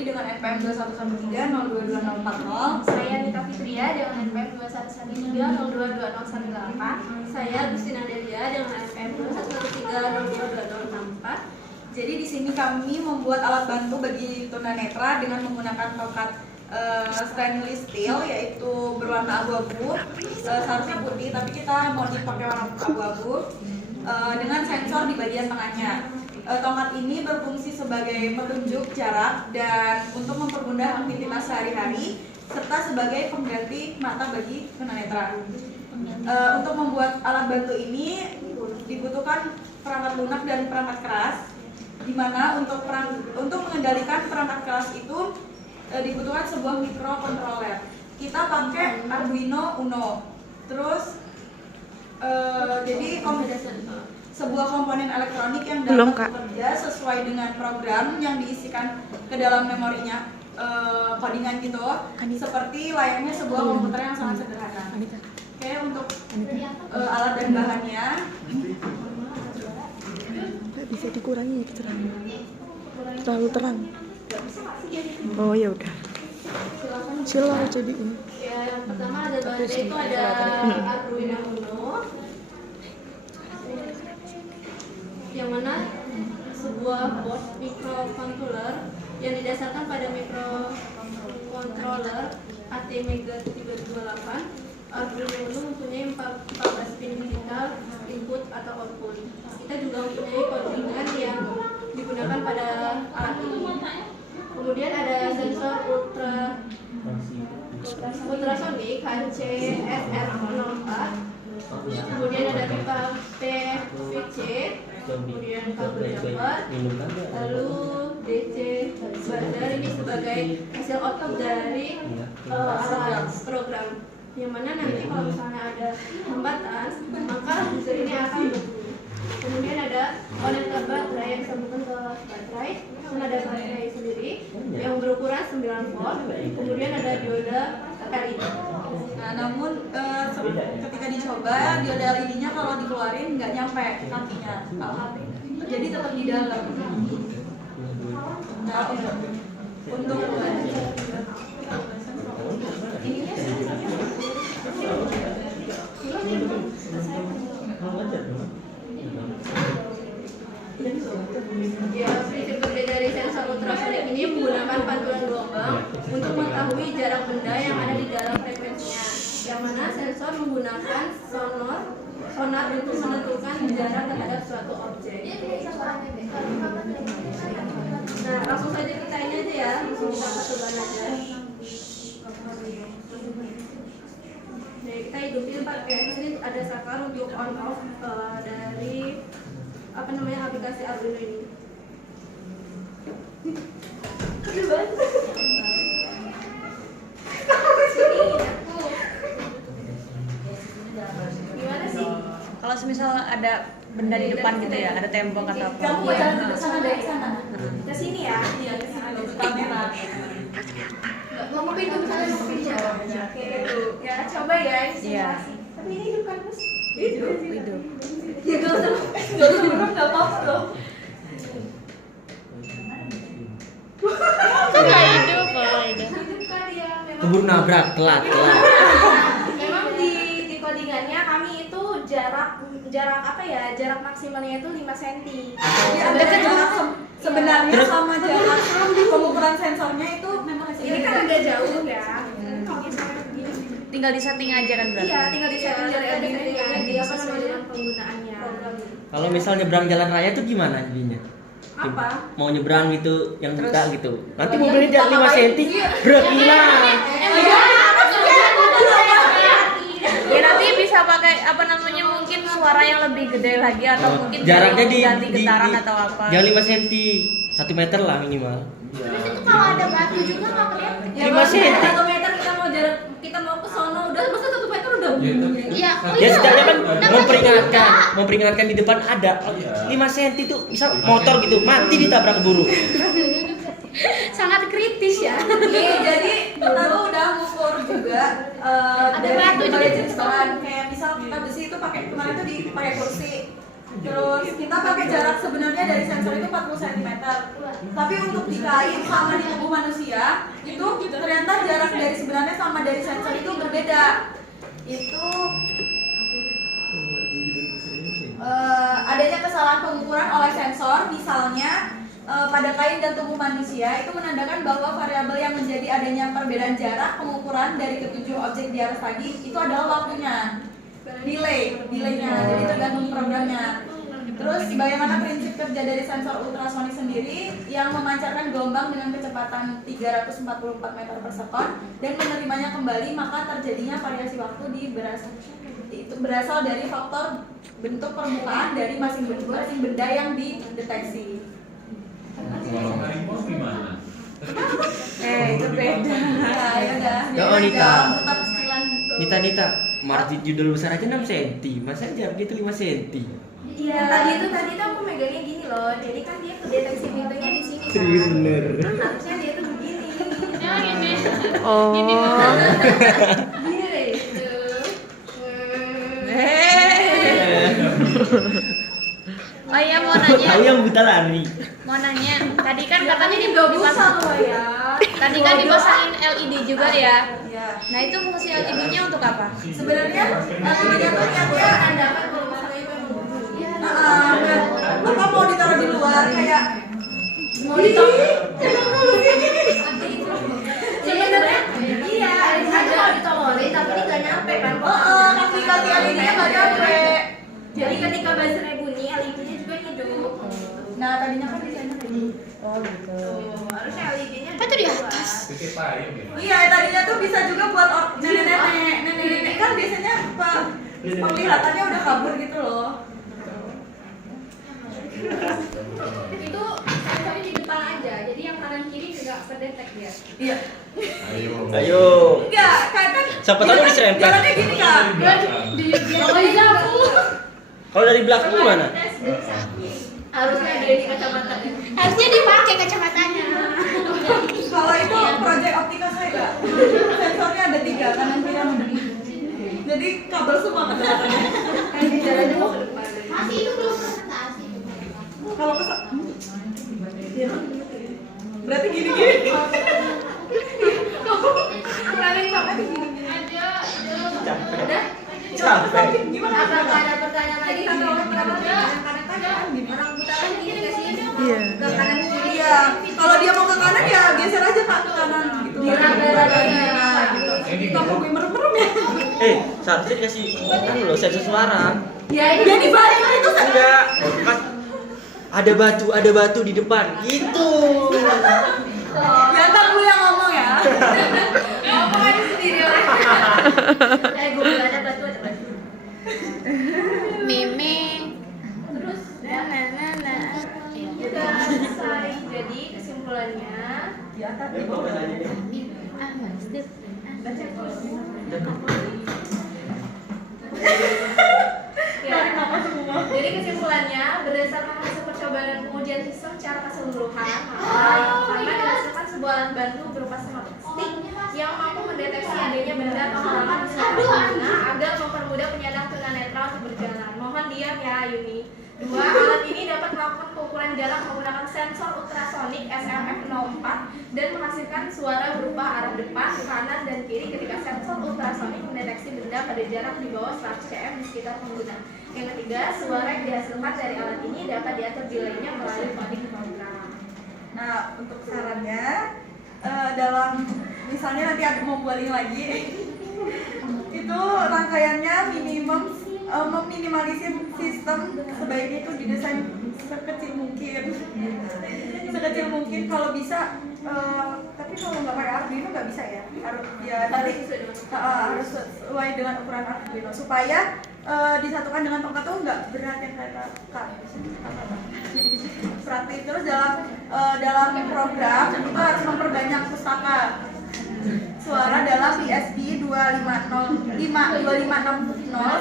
Putri dengan NPM 2113 022040. Saya Nita Fitria dengan NPM 2113 022018. Saya Agustina Delia dengan NPM 2113 022064. Jadi di sini kami membuat alat bantu bagi tunanetra dengan menggunakan tongkat stainless steel, yaitu berwarna abu-abu, seharusnya putih tapi kita modif pakai warna abu-abu, dengan sensor di bagian tengahnya. Tongkat ini berfungsi sebagai petunjuk jarak dan untuk mempermudah aktivitas sehari-hari serta sebagai pengganti mata bagi tunanetra. Untuk membuat alat bantu ini dibutuhkan perangkat lunak dan perangkat keras, di mana untuk mengendalikan perangkat keras itu dibutuhkan sebuah microcontroller. Kita pakai Arduino Uno. Terus jadi sebuah komponen elektronik yang dapat bekerja sesuai dengan program yang diisikan ke dalam memorinya, codingan gitu, seperti layaknya sebuah komputer yang sangat sederhana. Oke, untuk alat dan bahannya bisa dikurangi keterangan, terlalu terang. Oh ya udah, silau jadi ini. Ya, yang pertama ada bahannya itu ada Arduino Uno, yang mana sebuah board microcontroller yang didasarkan pada microcontroller ATmega 328. Arduino Uno mempunyai 14 pin digital input atau output. Kita juga mempunyai codingan yang digunakan pada alat ini. Kemudian ada sensor ultrasonic HCSR04. Kemudian ada pipa PVC, kemudian kabel jumper, lalu DC buzzer. Ini sebagai hasil output dari alat program, yang mana nanti kalau misalnya ada hambatan maka buzzer ini akan berbunyi. Kemudian ada konektor baterai yang disambungkan ke baterai, dan ada baterai sendiri yang berukuran 9 volt. Kemudian ada dioda LED. Nah, namun ketika dicoba dioda LED-nya kalau dikeluarin nggak nyampe kakinya, jadi tetap di dalam. Nah, untuk Ya, prinsip kerja dari sensor ultrasonik ini menggunakan pantulan gelombang untuk mengetahui jarak benda yang ada di dalam frekuensinya, yang mana sensor menggunakan sonar untuk menentukan jarak terhadap suatu objek. Nah, langsung saja kita ini aja ya, langsung kita percobaan aja. Nah, kita hidupin pakai sini ada saklar untuk on off dari aplikasi Arduino ini. Gimana sih? Kalau semisal ada benda di depan gitu ya, ada tembok atau apa? kamu mau jalan ke sana dari sana. Ke sini ya? Iya, ke sana dari kamera. Mau ke pintu sana, mau ke pintu. Oke, ya coba ya simulasi. Tapi ini hidup kan, Bos? Hidup. Ya gak usah beneran, gak apa-apa loh. Hidup Hidup kan ya, memang. Keburu nabrak, telat. Memang di codingannya kami itu jarak apa ya, jarak maksimalnya itu 5 cm. Sebenarnya sama jarak pengukuran sensornya itu memang Ini kan agak jauh ya. tinggal di setting aja kan berarti? Iya, tinggal di setting dari Arduino di apa namanya penggunaannya. Kalau misal nyebrang jalan raya tuh gimana jadinya? Apa? Mau nyebrang gitu, yang buta gitu. Nanti Iya, mobilnya jalan 5 cm, brek hilang. Ya nanti bisa pakai apa namanya, mungkin suara yang lebih gede lagi atau mungkin Jaraknya ganti getaran atau apa? Jangan 5 cm, 1 meter lah minimal. Terus itu kalau ada batu juga nggak kelihatan? Ya, 5 cm. 1 meter kita mau ke sono udah masa 1 meter udah bunyi. Iya. Ya setidaknya kan memperingatkan di depan ada 5 cm tuh misal motor gitu mati ditabrak keburu. Sangat kritis ya. Iya, jadi kita tuh udah ngukur juga Ada batu juga jenis bahan. Kayak misal kita besi itu pakai kemarin tuh dipakai kursi. Terus kita pakai jarak sebenarnya dari sensor itu 40 cm. Tapi untuk di kain sama di tubuh manusia itu ternyata jarak dari sebenarnya sama dari sensor itu berbeda. Itu adanya kesalahan pengukuran oleh sensor, misalnya pada kain dan tubuh manusia itu menandakan bahwa variabel yang menjadi adanya perbedaan jarak pengukuran dari ketujuh objek di atas tadi itu adalah waktunya, delaynya, jadi tergantung programnya. Terus bagaimana prinsip kerja dari sensor ultrasonik sendiri yang memancarkan gelombang dengan kecepatan 344 meter per sekon dan menerimanya kembali, maka terjadinya variasi waktu itu berasal dari faktor bentuk permukaan dari masing benda yang dideteksi. Kalau harimau gimana? Itu beda. Ya udah. Ya, Nita. Tetap kecilan. Nita, margin judul besar aja 6 cm, masa jaraknya itu 5 cm? Iya, tadi tuh aku megangnya gini loh. Jadi kan dia kedeteksi pintunya di sini kan. Serius bener. Kan harusnya dia tuh begini. Ya ini. Oh. Gini deh gitu. Oh iya mau nanya. Ayam buta lari. Mau nanya. Tadi kan Ya, katanya kan ini 2 busa dipasang. loh ya. Tadi kan dipasangin LED juga ya. Ya. Nah itu fungsi LED-nya untuk apa? Sebenarnya LED-nya tuh niatnya Dapat kalau misalnya itu emang begini. apa mau ditaruh di luar kayak mau ditaruh Sebenarnya iya, ada kalau ditolongin tapi ini nggak nyampe kan. kaki-kaki LED-nya nggak nyampe. Jadi ketika basernya bunyi, LED-nya juga hidup. Nah tadinya kan di sana Harusnya LED-nya Apa tuh di atas? Pikir payung ya? Iya tadinya tuh bisa juga buat nenek-nenek kan biasanya penglihatannya udah kabur gitu loh. Itu sensornya di depan aja, jadi yang kanan kiri juga kedetek dia. Iya. Ayo. Enggak, kan Siapa tahu diserempet. jalannya gini kan. Kalau dari belakang gimana? harusnya dia di kacamata. Harusnya dipakai kacamatanya. Kalau itu project optika saya, sensornya ada 3 kanan kiri sama depan. Jadi kabel semua kacamata. Kan di jalannya mau ke depan. Masih itu belum presentasi. Kalau berarti gini-gini. Kalian sampai begini. Ada Udah? Capek. Gimana? Apakah ada pertanyaan lagi? Kan kalau Kadang-kadang gini. orang buta kan gini nggak sih? Iya. Ke kanan kiri. Iya, kalau dia mau ke kanan ya geser aja Kak, ke kanan gitu. Iya. Gitu. Kamu gue merem-merem ya. Seharusnya dikasih loh sensor suara. Ya ini Jadi balik itu Enggak, kan ada batu di depan. Gitu. ya ntar lu yang ngomong ya. ngomong aja sendiri oleh. Gue bilang ada batu. Meme. Terus Nah. udah selesai. Jadi kesimpulannya Ya tadi. Ah, maksud. ya. Jadi kesimpulannya berdasarkan hasil percobaan dan pengujian sistem secara keseluruhan, maka dihasilkan sebuah alat bantu berupa stick yang mampu mendeteksi adanya benda atau halaman di sekitar pengguna agar mempermudah penyandang tunanetra untuk berjalan. Mohon diam ya Yuni. 2. Alat ini dapat melakukan pengukuran jarak menggunakan sensor ultrasonik SMF04 dan menghasilkan suara berupa arah depan, kanan, dan kiri ketika sensor ultrasonik mendeteksi benda pada jarak di bawah 100 cm di sekitar pengguna. Yang ketiga, suara yang dihasilkan dari alat ini dapat diatur delaynya melalui coding program. Nah, untuk sarannya dalam misalnya nanti ada mau buatin lagi itu rangkaiannya meminimalisir sistem sebaiknya itu didesain sekecil mungkin kalau bisa tapi kalau nggak pakai Arduino nggak bisa ya harus sesuai dengan ukuran Arduino supaya disatukan dengan tongkat tuh nggak berat yang kayak praktis. Terus dalam program itu harus memperbanyak pustaka suara dalam PSB 2560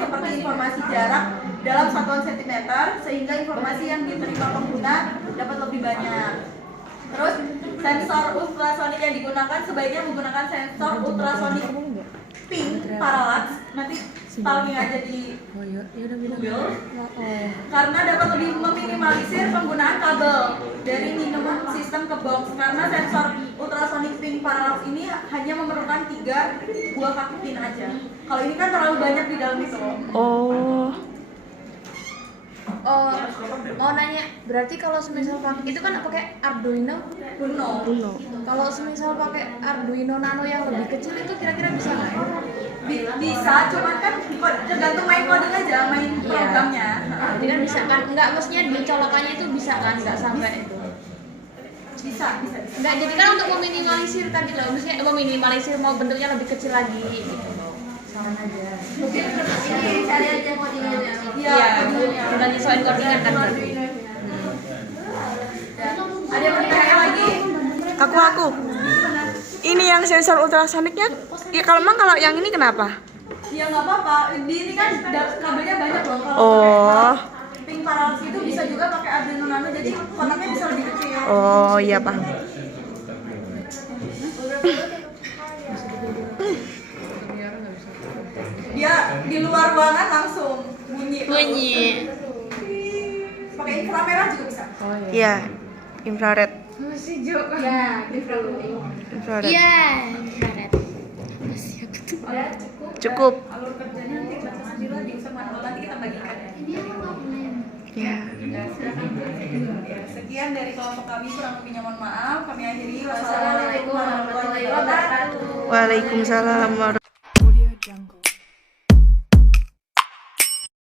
seperti informasi jarak dalam satuan sentimeter sehingga informasi yang diterima pengguna dapat lebih banyak. Terus sensor ultrasonik yang digunakan sebaiknya menggunakan sensor ultrasonik pink parallax, nanti stalking aja di Oh iya, ya udah bilang. Google. Oh. Karena dapat lebih meminimalisir penggunaan kabel dari minimum sistem ke box, karena sensor ultrasonic ping parallax ini hanya memerlukan 3 buah kaki pin aja. Kalau ini kan terlalu banyak di dalam itu loh. Oh. Oh, mau nanya, berarti kalau semisal pakai itu kan pakai Arduino. Bruno. Uno. Kalau semisal pakai Arduino Nano yang lebih kecil itu kira-kira bisa nggak? Bisa, cuman kan tergantung main coding aja, main programnya. Jadi kan bisa kan? Enggak, maksudnya dicolokannya itu bisa kan? Nggak sampai itu. Bisa. Enggak, jadi kan untuk meminimalisir tadi loh, maksudnya meminimalisir mau bentuknya lebih kecil lagi gitu loh. Saran aja. Mungkin ini cari aja codingannya. Iya. Tinggal nyesuaiin codingan kan berarti. Ada yang mau ditanya lagi? Aku. Ini yang sensor ultrasoniknya. Ya kalau yang ini kenapa? Ya nggak apa-apa. Ini kan kabelnya banyak loh. Kalau Oh. pakai ping parallax itu bisa juga pakai Arduino Nano, jadi kotaknya bisa lebih kecil. Oh iya paham. Dia di luar ruangan langsung bunyi. Pakai inframerah juga bisa. Iya. Infrared. Ya, infrared. Infrared. Iya. Cukup. Alur kerjanya nanti baca sendiri lah, diusaha manual, nanti kita bagikan. Ya. Ya, sekian dari kelompok kami, kurang lebihnya mohon maaf. Kami akhiri. Wassalamualaikum warahmatullahi wabarakatuh. Waalaikumsalam warahmatullahi